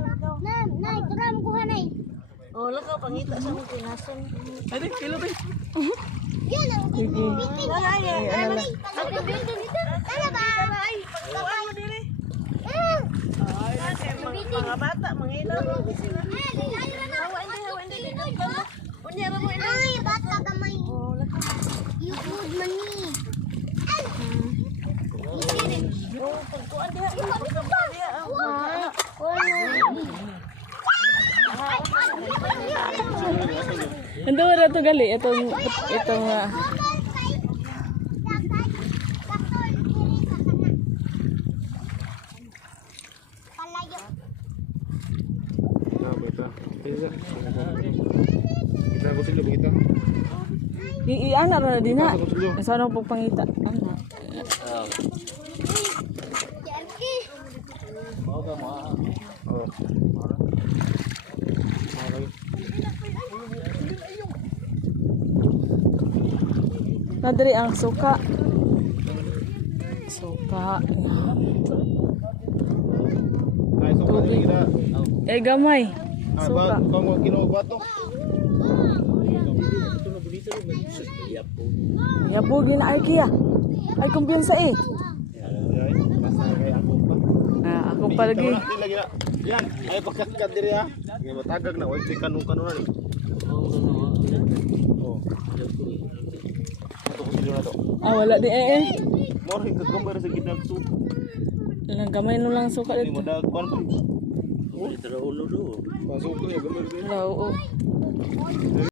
Nay, tara mo kuha nay. Oh, lakaw pangita sa mong tinason. Ay, kilo ba? Yan ang bitin. Ay, Tara ba? ay, pagtawan mo dili. Eh, Mga bata, mga ilaw. Unya ra mo ina. ay, bata gamay. Oh, lakaw. You good money. Ay. Oh, pagkuan diha. Pagkuan diha. Ando ra to gali itong Kita ko sila begitu. ana ra na dina. Sa ano pag pangita. Ana. Oh. Nadiri ang suka. Suka. Ay, so pa kita. Eh gamay. Ah, Suka. ba kung kinubato. Ya bugi na ay kiya. Ay kumpiyansa eh. Ay, basta kay ako pa. Ah, ako palagi. Lagi na. Yan, ay pagkakat diri ha. Nga matagag na way kanun na ni. Oh. Ato ko sila na to. Ah, wala di eh. Mo rin kagambar sa gidang su. Lang gamay no lang suka Di mo dito. dagkuan ba? Oh, tara ulo do. Pasok ko ya gambar. Hello.